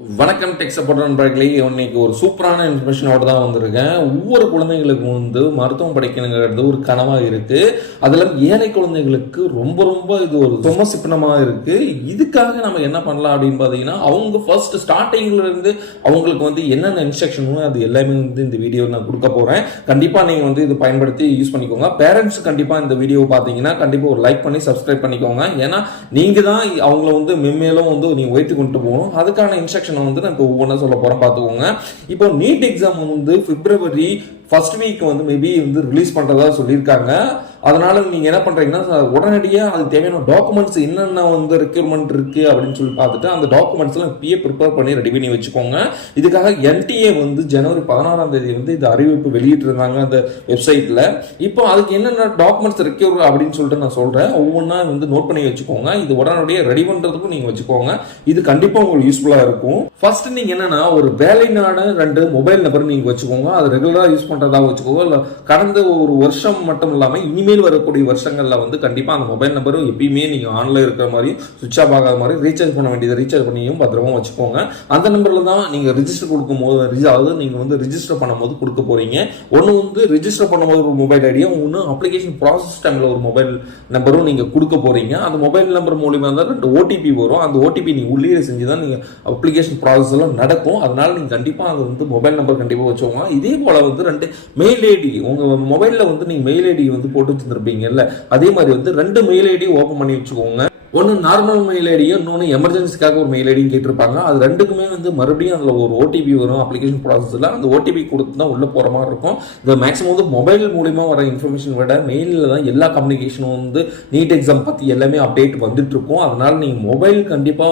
வணக்கம் tech support நண்பர்களே, இன்னைக்கு ஒரு சூப்பரான இன்ஃபர்மேஷனோட தான் வந்திருக்கேன். ஒவ்வொரு குழந்தைங்களுக்கும் மருத்துவம் படிக்கணுங்கிறது ஒரு கனவாக இருக்கு. அதில் ஏழை குழந்தைகளுக்கு ரொம்ப ரொம்ப இது ஒரு சும சிப்பனமாக இருக்கு. இதுக்காக நம்ம என்ன பண்ணலாம் அப்படின்னு பார்த்தீங்கன்னா, அவங்க ஃபர்ஸ்ட் ஸ்டார்டிங்ல இருந்து அவங்களுக்கு என்னென்ன இன்ஸ்ட்ரக்ஷனும் அது எல்லாமே இந்த வீடியோ நான் கொடுக்க போறேன். கண்டிப்பா நீங்க இது பயன்படுத்தி யூஸ் பண்ணிக்கோங்க. பேரண்ட்ஸ் கண்டிப்பா இந்த வீடியோ பார்த்தீங்கன்னா கண்டிப்பா ஒரு லைக் பண்ணி சப்ஸ்கிரைப் பண்ணிக்கோங்க. ஏன்னா நீங்க தான் அவங்கள மென்மேலும் நீங்க உயர்த்தி கொண்டு போகணும். அதுக்கான இன்ஸ்ட்ரக்ஷன் நான் இப்போ ஒவ்வொன்றா சொல்ல போறேன், பார்த்துக்கோங்க. இப்போ நீட் எக்ஸாம் பிப்ரவரி ஃபர்ஸ்ட் வீக் மேபி ரிலீஸ் பண்றதா சொல்லியிருக்காங்க. அதனால நீங்க என்ன பண்றீங்கன்னா, உடனடியா அது தேவையான டாக்குமெண்ட்ஸ் என்னென்ன ரெக்யர்மெண்ட் இருக்கு அப்படின்னு சொல்லி பார்த்துட்டு அந்த டாக்குமெண்ட்ஸ் எல்லாம் இப்பயே ப்ரிப்பேர் பண்ணி ரெடி பண்ணி வச்சுக்கோங்க. இதுக்காக NTA ஜனவரி 16ஆம் தேதி இது அறிவிப்பு வெளியிட்டு இருந்தாங்க அந்த வெப்சைட்ல. இப்போ அதுக்கு என்னென்ன டாக்குமெண்ட்ஸ் ரெக்யூர் அப்படின்னு சொல்லிட்டு நான் சொல்றேன். ஒவ்வொன்றா நோட் பண்ணி வச்சுக்கோங்க. இது உடனடியாக ரெடி பண்றதுக்கும் நீங்க வச்சுக்கோங்க. இது கண்டிப்பா உங்களுக்கு யூஸ்ஃபுல்லா இருக்கும். ஃபர்ஸ்ட் நீங்க என்னன்னா, ஒரு வேலைனான 2 மொபைல் நம்பர் நீங்க வச்சுக்கோங்க. அது ரெகுலரா யூஸ் பண்றதா வச்சுக்கோங்க. இல்ல கடந்த ஒரு வருஷம் மட்டும் இல்லாம இனிமேல் வரக்கூடிய வருஷங்கள்ல கண்டிப்பா அந்த மொபைல் நம்பரும் எப்பயுமே நீங்க ஆன்ல இருக்கிற மாதிரி சுவிட்ச் ஆஃப் ஆகாத மாதிரி ரீசார்ஜ் பண்ண வேண்டியது ரீசார்ஜ் பண்ணியும் பத்திரமா வச்சுக்கோங்க. அந்த நம்பர்ல தான் நீங்க ரிஜிஸ்டர் கொடுக்கும் போது, அதாவது நீங்க ரிஜிஸ்டர் பண்ணும்போது கொடுக்க போறீங்க. ஒன்னு ரிஜிஸ்டர் பண்ணும்போது ஒரு மொபைல் ஐடியும், ஒன்னு அப்ளிகேஷன் ப்ராசஸ் டைம்ல ஒரு மொபைல் நம்பரும் நீங்க கொடுக்க போறீங்க. அந்த மொபைல் நம்பர் மூலியமா தான் 2 OTP வரும். அந்த OTP நீங்க உள்ளீடு செஞ்சுதான் நீங்க அப்ளிகேஷன் ப்ராசஸ் எல்லாம் நடக்கும். அதனால நீங்க கண்டிப்பா அது மொபைல் நம்பர் கண்டிப்பா வச்சுக்கோங்க. இதே போல 2 மெயில் ஐடி, உங்க மொபைல்ல நீங்க மெயில் ஐடி போட்டு வச்சிருப்பீங்கல்ல, அதே மாதிரி 2 மெயில் ஐடி ஓபன் பண்ணி வச்சுக்கோங்க. ஒன்னு நார்மல் மெயில் ஐடியும், இன்னொன்னு எமர்ஜென்சிக்காக ஒரு மெயில் ஐடியும் கேட்டிருப்பாங்க. அது ரெண்டுக்குமே மறுபடியும் அதுல ஒரு OTP வரும் அப்ளிகேஷன் ப்ராசஸ்ல. அந்த OTP கொடுத்து தான் உள்ள போற மாதிரி இருக்கும். இந்த மேக்ஸிமம் மொபைல் மூலியமா வர இன்ஃபர்மேஷன் விட மெயிலில் தான் எல்லா கம்யூனிகேஷனும் நீட் எக்ஸாம் பத்தி எல்லாமே அப்டேட் வந்துட்டு இருக்கும். அதனால நீங்க மொபைல் கண்டிப்பா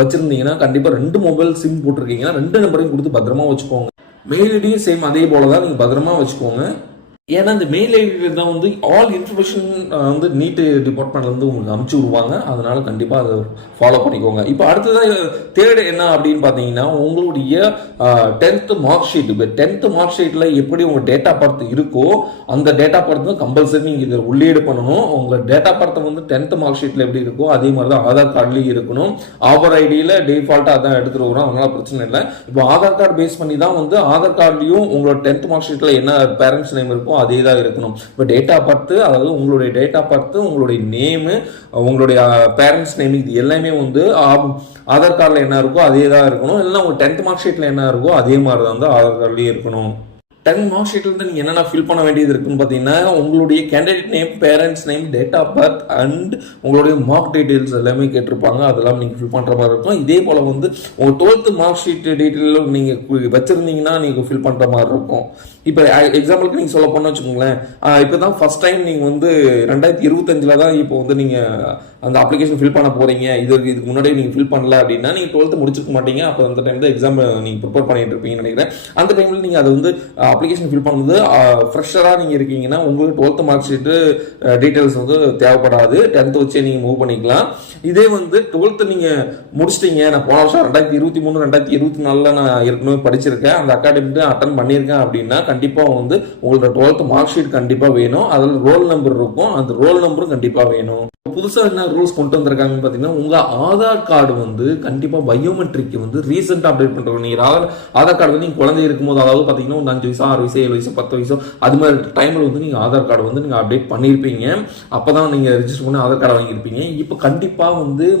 வச்சிருந்தீங்கன்னா, கண்டிப்பா 2 மொபைல் சிம் போட்டிருக்கீங்கன்னா 2 நம்பரையும் கொடுத்து பத்திரமா வச்சுக்கோங்க. மெயில் ஐடியும் சேம் அதே போலதான் நீங்க பத்திரமா வச்சுக்கோங்க. ஏன்னா இந்த மெயில் ஐடியில் தான் ஆல் இன்ஃபர்மேஷன் நீட் டிபார்ட்மெண்ட்ல உங்களுக்கு அனுப்பிச்சு விடுவாங்க. அதனால கண்டிப்பா அதை ஃபாலோ பண்ணிக்கோங்க. இப்போ அடுத்ததாக தேர்ட் என்ன அப்படின்னு பார்த்தீங்கன்னா, உங்களுடைய 10th மார்க் ஷீட். இப்போ 10th மார்க் ஷீட்ல எப்படி உங்க டேட் ஆஃப் பர்த் இருக்கோ அந்த டேட் ஆஃப் பர்த் கம்பல்சரி நீங்க இதை உள்ளீடு பண்ணணும். உங்க date of birth 10th mark ஷீட்ல எப்படி இருக்கோ அதே மாதிரி தான் ஆதார் கார்டுலயும் இருக்கணும். ஆதார் ஐடியில டிஃபால்ட்டா அதான் எடுத்துட்டு வரும், அதனால பிரச்சனை இல்லை. இப்போ ஆதார் கார்டு பேஸ் பண்ணி தான் ஆதார் கார்டுலயும் உங்களோட 10th மார்க் ஷீட்ல என்ன பேரண்ட்ஸ் நேம் இருக்கும் அதே தான் இருக்கணும். இப்போ டேட் ஆஃப் பர்த், அதாவது உங்களுடைய டேட் ஆஃப் பர்த், உங்களுடைய நேமு, உங்களுடைய பேரண்ட்ஸ் நேம், இது எல்லாமே ஆதார் கார்டில் என்ன இருக்கோ அதே தான் இருக்கணும். இல்லைன்னா உங்க 10th மார்க் ஷீட்ல என்ன இருக்கோ அதே மாதிரி தான் ஆதார் கார்டுலயும் இருக்கணும். 10 மார்க் ஷீட்ல இருந்து நீங்க என்னென்ன ஃபில் பண்ண வேண்டியது இருக்குன்னு பாத்தீங்கன்னா, உங்களுடைய candidate name, parents name, date of birth and உங்களுடைய மார்க் டீடைல்ஸ் எல்லாமே கேட்டிருப்பாங்க. அதெல்லாம் நீங்க ஃபில் பண்ற மாதிரி இருக்கும். இதே போல உங்க 12th மார்க் ஷீட் டீடைல் நீங்க வச்சிருந்தீங்கன்னா நீங்க ஃபில் பண்ற மாதிரி இருக்கும். இப்போ எக்ஸாம்பிளுக்கு நீங்க சொல்ல போனா வச்சுக்கோங்களேன், இப்பதான் ஃபர்ஸ்ட் டைம் நீங்க 2025ல தான் இப்போ நீங்க அந்த அப்ளிகேஷன் ஃபில் பண்ண போறீங்க. இதுக்கு முன்னாடி நீங்க ஃபில் பண்ணல அப்படின்னா நீங்க 12th முடிச்சிருக்க மாட்டீங்க. அப்போ அந்த டைம் தான் எக்ஸாம் நீங்க ப்ரிப்பேர் பண்ணிட்டு இருப்பீங்கன்னு நினைக்கிறேன். அந்த டைம்ல நீங்க அதை அப்ளிகேஷன் ஃபில் பண்ணும்போது ஃப்ரெஷரா நீங்க இருக்கீங்கன்னா உங்களுக்கு 12th மார்க் ஷீட் டீடைல்ஸ் தேவைப்படாது. 10th வச்சே நீங்க மூவ் பண்ணிக்கலாம். இதே 12th நீங்க முடிச்சிட்டீங்க, நான் போன வருஷம் 2023 2024 நான் ஏற்கனவே படிச்சிருக்கேன், அந்த அகாடமிக்கு அட்டன் பண்ணியிருக்கேன் அப்படின்னா கண்டிப்பா உங்களோட 12th மார்க் ஷீட் கண்டிப்பா வேணும். அதுல ரோல் நம்பர் இருக்கும், அந்த ரோல் நம்பரும் கண்டிப்பா வேணும். புதுசா என்ன ரூல்ஸ் கொண்டு வந்திருக்காங்கன்னு பாத்தீங்கன்னா, உங்க ஆதார் கார்டு கண்டிப்பா பயோமெட்ரிக் ரீசெண்டா அப்டேட் பண்றோம். நீங்க ஆதார் கார்டு நீங்க குழந்தை இருக்கும்போது, அதாவது பாத்தீங்கன்னா 5 வயசு 6 வயசு 7 வயசு 10 வயசு அது மாதிரி டைம்ல நீங்க ஆதார் கார்டு நீங்க அப்டேட் பண்ணிருப்பீங்க. அப்பதான் நீங்க ரெஜிஸ்டர் பண்ணி ஆதார் கார்டு வாங்கியிருப்பீங்க. இப்ப கண்டிப்பா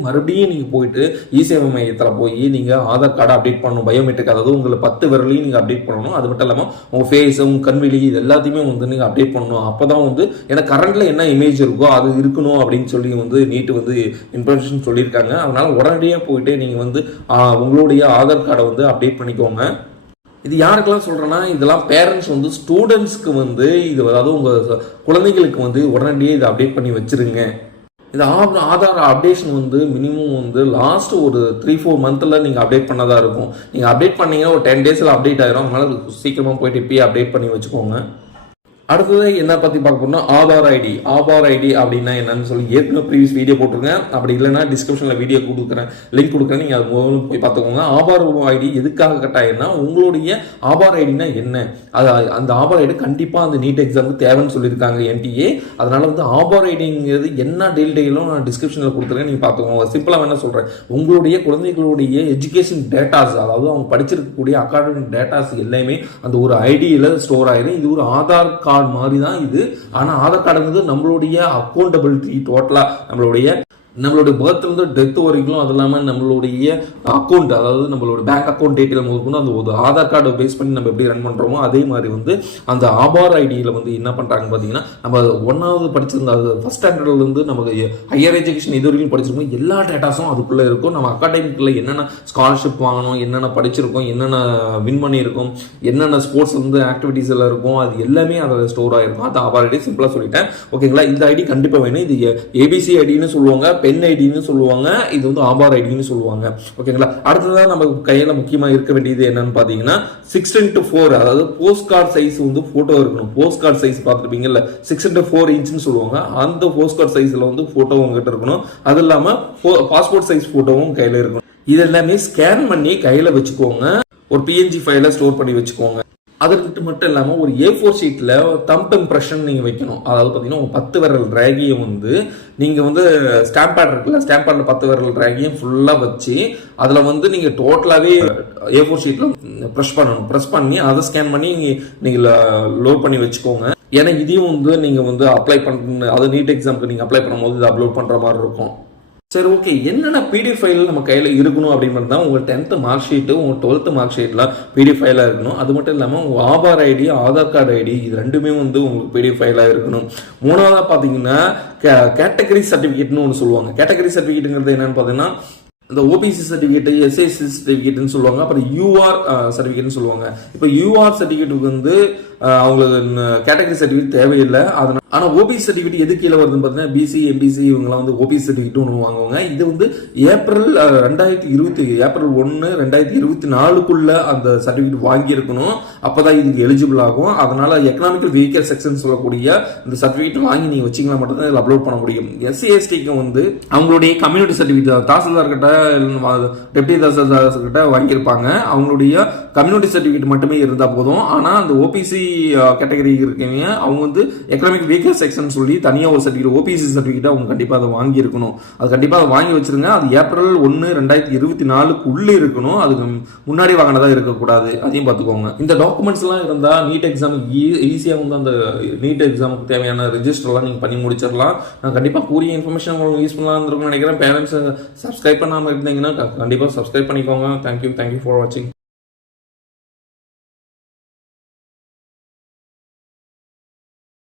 மறுபடியும் நீங்க போயிட்டு இ-சேவை மையத்துல போய் நீங்க ஆதார் கார்டு அப்டேட் பண்ணணும். பயோமெட்ரிக், அதாவது உங்களை 10 விரலையும் நீங்க அப்டேட் பண்ணணும். அது மட்டும் இல்லாம உங்க ஃபேஸ், உங்க கண்வெளி, இது எல்லாத்தையுமே நீங்க அப்டேட் பண்ணணும். அப்பதான் ஏன்னா கரண்ட்ல என்ன இமேஜ் இருக்கோ அது இருக்கணும் அப்படின்னு சொல்லி நீட் இன்ஃபர்மேஷன் சொல்லியிருக்காங்க. அதனால உடனடியாக போயிட்டு நீங்க உங்களுடைய ஆதார் கார்டை அப்டேட் பண்ணிக்கோங்க. இது யாருக்கெல்லாம் சொல்றேன்னா, இதெல்லாம் பேரண்ட்ஸ் ஸ்டூடெண்ட்ஸ்க்கு இது, அதாவது உங்க குழந்தைகளுக்கு உடனடியே இதை அப்டேட் பண்ணி வச்சிருங்க. இந்த ஆதார் அப்டேஷன் மினிமம் லாஸ்ட் ஒரு 3-4 மந்த்ல நீங்க அப்டேட் பண்ணதா இருக்கும். நீங்க அப்டேட் பண்ணீங்கன்னா ஒரு 10 டேஸ்ல அப்டேட் ஆயிரும். அதனால சீக்கிரமா போயிட்டு இப்பயே அப்டேட் பண்ணி வச்சுக்கோங்க. அடுத்தது என்ன பத்தி பார்க்க போறோம்னா ஆதார் ஐடி அப்படின்னா என்னன்னு சொல்லி ஏற்கனவே ப்ரீவியஸ் வீடியோ போட்டிருக்கேன். அப்படி இல்லைன்னா டிஸ்கிரிப்ஷன்ல வீடியோ கொடுக்குறேன், லிங்க் கொடுக்குறேன், நீங்க அது முதல்ல போய் பார்த்துக்கோங்க. ஆதார் ஐடி எதுக்காக கட்டாயம்னா உங்களுடைய ஆதார் ஐடினா என்ன, அது அந்த ஆதார் ஐடி கண்டிப்பா அந்த நீட் எக்ஸாமுக்கு தேவைன்னு சொல்லியிருக்காங்க NTA. அதனால வந்து ஆதார் ஐடிங்கிறது என்ன டீடைலும் நான் டிஸ்கிரிப்ஷன்ல கொடுத்துருக்கேன், நீங்க பார்த்துக்கோங்க. சிம்பிளா வேணா சொல்றேன், உங்களுடைய குழந்தைகளுடைய எஜுகேஷன் டேட்டாஸ், அதாவது அவங்க படிச்சிருக்கக்கூடிய அகாடமிக் டேட்டாஸ் எல்லாமே அந்த ஒரு ஐடியில ஸ்டோர் ஆயிடும். இது ஒரு ஆதார் கார்டு மாதிரி தான் இது. ஆனா ஆதார் கார்டுங்கிறது நம்மளுடைய அக்கௌண்டபிலிட்டி டோட்டலா நம்மளுடைய பர்த்ல இருந்து டெத் வரைக்கும், அது இல்லாமல் நம்மளுடைய அக்கௌண்ட், அதாவது நம்மளோட பேங்க் அக்கௌண்ட் டீட்டெயில் முதற்கொண்டு அந்த ஒரு ஆதார் கார்டை பேஸ் பண்ணி நம்ம எப்படி ரன் பண்றோமோ அதே மாதிரி வந்து அந்த ஆதார் ஐடியில் வந்து என்ன பண்றாங்க பார்த்தீங்கன்னா, நம்ம 1வது படிச்சிருந்த அது ஃபர்ஸ்ட் ஸ்டாண்டர்ட்ல இருந்து நமக்கு ஹையர் எஜுகேஷன் இது வரைக்கும் படிச்சிருக்கோம் எல்லா டேட்டாஸும் அதுக்குள்ள இருக்கும். நம்ம அகாடமிக்ல என்னென்ன ஸ்காலர்ஷிப் வாங்கணும், என்னென்ன படிச்சிருக்கோம், என்னென்ன வின் பண்ணியிருக்கோம், என்னென்ன ஸ்போர்ட்ஸ்ல இருந்து ஆக்டிவிட்டீஸ் எல்லாம் இருக்கும், அது எல்லாமே அதில் ஸ்டோர் ஆயிருக்கும். அது ஆதார் ஐடி சிம்பிளா சொல்லிட்டேன். ஓகேங்களா, இந்த ஐடி கண்டிப்பா வேணும். இது ABC ஐடின்னு சொல்லுவாங்க, பென் ஐடின்னு சொல்லுவாங்க, இது வந்து ஆதார் ஐடின்னு சொல்லுவாங்க. ஓகேங்களா, அடுத்ததான் நம்ம கையில முக்கியமா இருக்க வேண்டியது என்னன்னு பாத்தீங்கன்னா 6x4, அதாவது போஸ்ட் கார்டு சைஸ் வந்து போட்டோ இருக்கணும். போஸ்ட் கார்டு சைஸ் பார்த்துருப்பீங்கல்ல, 6x4 இன்ச்னு சொல்லுவாங்க. அந்த போஸ்ட் கார்டு சைஸ்ல வந்து போட்டோ உங்ககிட்ட இருக்கணும். அது இல்லாம பாஸ்போர்ட் சைஸ் போட்டோவும் கையில இருக்கணும். இது எல்லாமே ஸ்கேன் பண்ணி கையில வச்சுக்கோங்க. ஒரு PNG ஃபைல ஸ்டோர் பண்ணி வச்சுக்கோங்க. அதற்கு மட்டும் இல்லாமல் ஒரு A4 ஷீட்டில் தம்ப் இம்ப்ரெஷன் நீங்கள் வைக்கணும். அதாவது பார்த்தீங்கன்னா உங்கள் 10 விரல் ரேகையும் வந்து நீங்கள் வந்து ஸ்டாம்ப் பேட் இருக்குல்ல, ஸ்டாம்ப் பேடில் 10 விரல் ரேகையும் ஃபுல்லாக வச்சு அதில் வந்து நீங்கள் டோட்டலாகவே A4 ஷீட்டில் ப்ரெஸ் பண்ணி அதை ஸ்கேன் பண்ணி நீங்கள் லோட் பண்ணி வச்சுக்கோங்க. ஏன்னா இதையும் வந்து நீங்கள் வந்து அப்ளை பண்ண, அது நீட் எக்ஸாமுக்கு நீங்கள் அப்ளை பண்ணும்போது இதை அப்லோட் பண்ணுற மாதிரி இருக்கும். சரி, ஓகே, என்னென்ன PDF ஃபைல் நம்ம கையில் இருக்கணும் அப்படின்னு தான் உங்கள் 10th மார்க் ஷீட்டு, உங்கள் 12th மார்க் ஷீட்டில் PDF ஃபைலாக இருக்கணும். அது மட்டும் இல்லாமல் உங்கள் Aadhaar ID, Aadhaar card ID, இது ரெண்டுமே வந்து உங்களுக்கு PDF ஃபைலாக இருக்கணும். 3வதாக பார்த்தீங்கன்னா கேட்டகரி சர்டிஃபிகேட்னு ஒன்று சொல்லுவாங்க. கேட்டகரி சர்டிஃபிகேட்டுங்கிறது என்னன்னு பார்த்தீங்கன்னா இந்த OBC சர்டிஃபிகேட், SSC சர்டிஃபிகேட்னு சொல்லுவாங்க, அப்புறம் UR சர்டிஃபிகேட்னு சொல்லுவாங்க. இப்போ UR சர்டிஃபிகேட்டுக்கு வந்து அவங்களுக்கு கேட்டகரி சர்டிஃபிகேட் தேவையில்லை. அதனால ஆனால் OBC சர்டிஃபிகேட் எது கீழே வருதுன்னு பார்த்தீங்கன்னா BC, MBC இவங்கெல்லாம் வந்து OBC சர்டிஃபிகேட் ஒன்று வாங்குவாங்க. இது வந்து ஏப்ரல் 1, 2024 அந்த சர்டிஃபிகேட் வாங்கியிருக்கணும். அப்போதான் இதுக்கு எலிஜிபிள் ஆகும். அதனால எக்கனாமிக்கல் வீக்கர் செக்ஷன் சொல்லக்கூடிய இந்த சர்டிஃபிகேட் வாங்கி நீங்கள் வச்சிங்கன்னா மட்டும்தான் இதில் அப்லோட் பண்ண முடியும். SC STக்கு வந்து அவங்களுடைய கம்யூனிட்டி சர்டிஃபிகேட் தாசில்தார் கிட்ட, டெப்டி தாசில்தார் கிட்ட வாங்கியிருப்பாங்க. அவங்களுடைய கம்யூனிட்டி சர்டிஃபிகேட் மட்டுமே இருந்தால் போதும். ஆனால் அந்த OBC கேட்டகரி இருக்கீங்க அவங்க வந்து எக்கனாமிக் வீக்கர் செக்ஷன் சொல்லி தனியாக ஒரு சர்டிஃபிகேட், OBC சர்டிஃபிகேட் அவங்க கண்டிப்பாக அதை வாங்கி இருக்கணும். அது கண்டிப்பாக அதை வாங்கி வச்சிருங்க. அது ஏப்ரல் 1, 2024 இருக்கணும். அதுக்கு முன்னாடி வாங்கினதா இருக்கக்கூடாது. அதையும் பார்த்துக்கோங்க. இந்த டாக்குமெண்ட்ஸ் எல்லாம் இருந்தால் நீட் எக்ஸாம் ஈஸியாக வந்து அந்த நீட் எக்ஸாமுக்கு தேவையான ரெஜிஸ்டர்லாம் நீங்கள் பண்ணி முடிச்சிடலாம். நான் கண்டிப்பாக கூறிய இன்ஃபர்மேஷன் உங்களுக்கு யூஸ் பண்ணலாம் நினைக்கிறேன். பேரண்ட்ஸ் சப்ஸ்கிரைப் பண்ணாமல் இருந்தீங்கன்னா கண்டிப்பாக சப்ஸ்கிரைப் பண்ணிக்கோங்க. தேங்க்யூ ஃபார் வாட்சிங்.